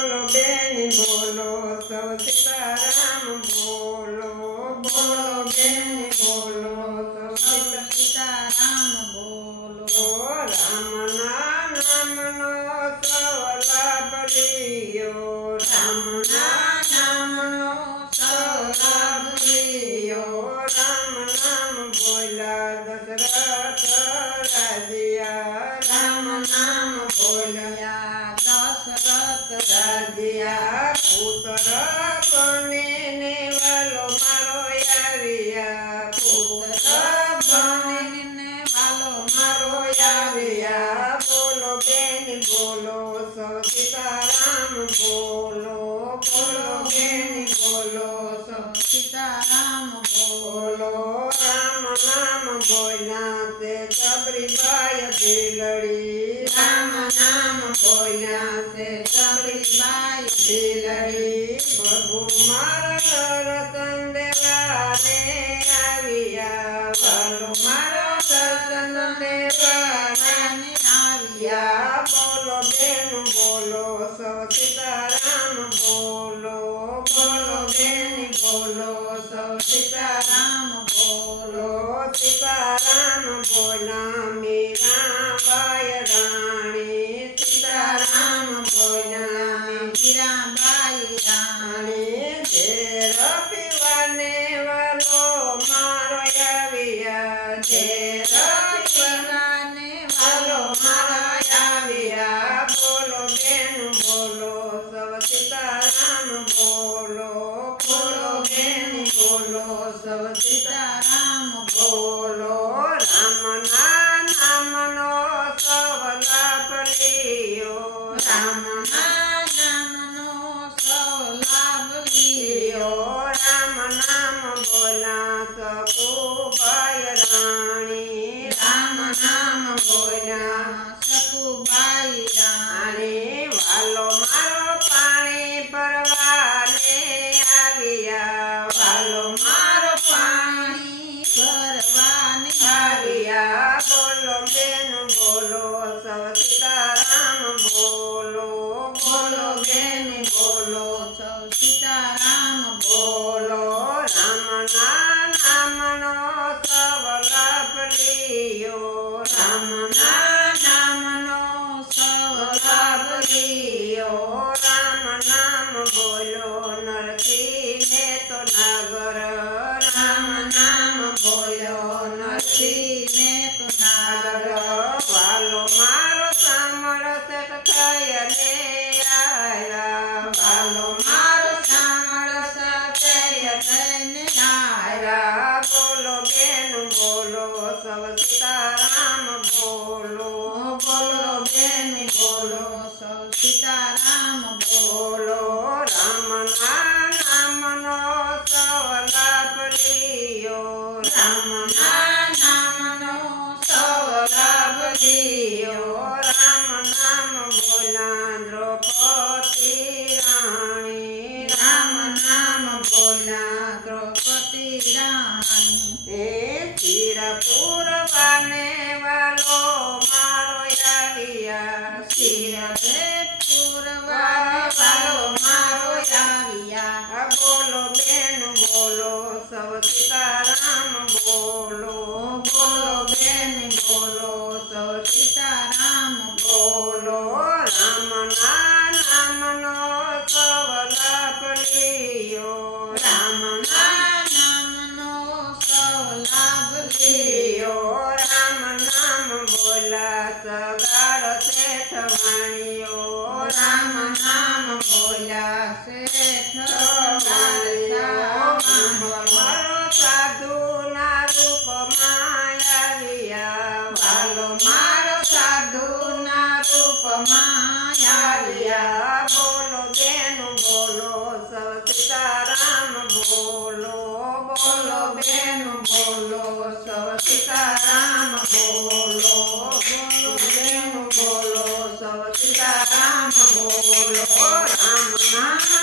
બોલો બેન બોલો સૌ સીતારામ બોલો બોલો બેન બોલો સૌ સીતારામ બોલો રામના નામનો સૌ લાભ લ્યો રામના નામનો સૌ લાભ લ્યો રામ નામ બોલ્યા દશરથ રાજીયા રામ નામ બોલ્યા દશરથ રાજીયા પુત્ર બનીને વાલો મારો આવ્યા પુત્ર બનીને વાલો મારો આવ્યા બોલો બેન બોલો સૌ સીતારામ બોલો બોલો બેન બોલો સૌ સીતારામ બોલો રામ નામ બોલ્યા તે સબરીબાઈ ભીલડી રામ નામ બોલ્યા તે સબરીબાઈ ભીલડી પ્રભુ મારા દર્શન દેવાને આવ્યા વાલો મારા દર્શન દેવાને આવ્યા બોલો બેન બોલો સૌ સીતારામ બોલો બોલો બેન બોલો સૌ સીતારામ બોલો સીતારામ બોલા મીરાબાઈ રાણી સીતારામ બોલા મીરાબાઈ રાણી ઝેર પીવાને વાલો મારો આવ્યા ઝેર પીવાને વાલો મારો આવ્યા બોલો બેન બોલો સૌ સીતારામ બોલો બોલો બેન બોલો સૌ સીતારામ બોલો રામના નામનો સૌ લાભ લ્યો રામના નામનો સૌ લાભ લ્યો રામ નામ બોલા સકુબાઈ રાણી રામ નામ બોલ્યા સકુબાઈ રાણી વાલો મારો પાણી ભરવાને આવ્યા વાલો મારો પાણી ભરવાને આવ્યા બોલો બેન બોલો સૌ સીતારામ બોલો બોલો બેન બોલો સૌ સીતારામ બોલો રામના નામનો સૌ લાભ લ્યો રામના નામનો સૌ લાભ લ્યો રામ નામ બોલો નરસિંહને તો નાગર રામ નામ બોલો નરસિંહને તો નાગર વાલો મારો સામરસ થઈને આવ્યા વાલો મારો સામરસ થઈને આવ્યા બોલો બેન બોલો સૌ સીતારામ બોલો બોલો બેન બોલો સૌ સીતારામ બોલો રામના નામનો સૌ લાભ લ્યો રામના નામનો સૌ લાભ લ્યો રામ નામ બોલા દ્રૌપદી રાણી રામ નામ બોલા દ્રૌપદી રાણી એ શિરપુર વાને વાલો મારો આવ્યા શિરપુર વાલો મારો આવ્યા બોલો બેન બોલો સૌ સીતારામ બોલો બોલો બેન બોલો સૌ સીતારામ બોલો રામના નામનો સૌ લાભ લ્યો રામના નામનો સૌ લાભ લ્યો રામ નામ બોલા સગાડ શેઠ વાણીઓ રામ નામ બોલ્યા શેઠ મારો સાધુના રૂપમાં આવ્યા વાલો મારો સાધુના રૂપમાં આવ્યા બોલો બેન બોલો સૌ સીતારામ બોલો બોલો બેન બોલો સૌ સીતારામ બોલો બોલો બેન બોલો સૌ સીતારામ બોલો રામ નામ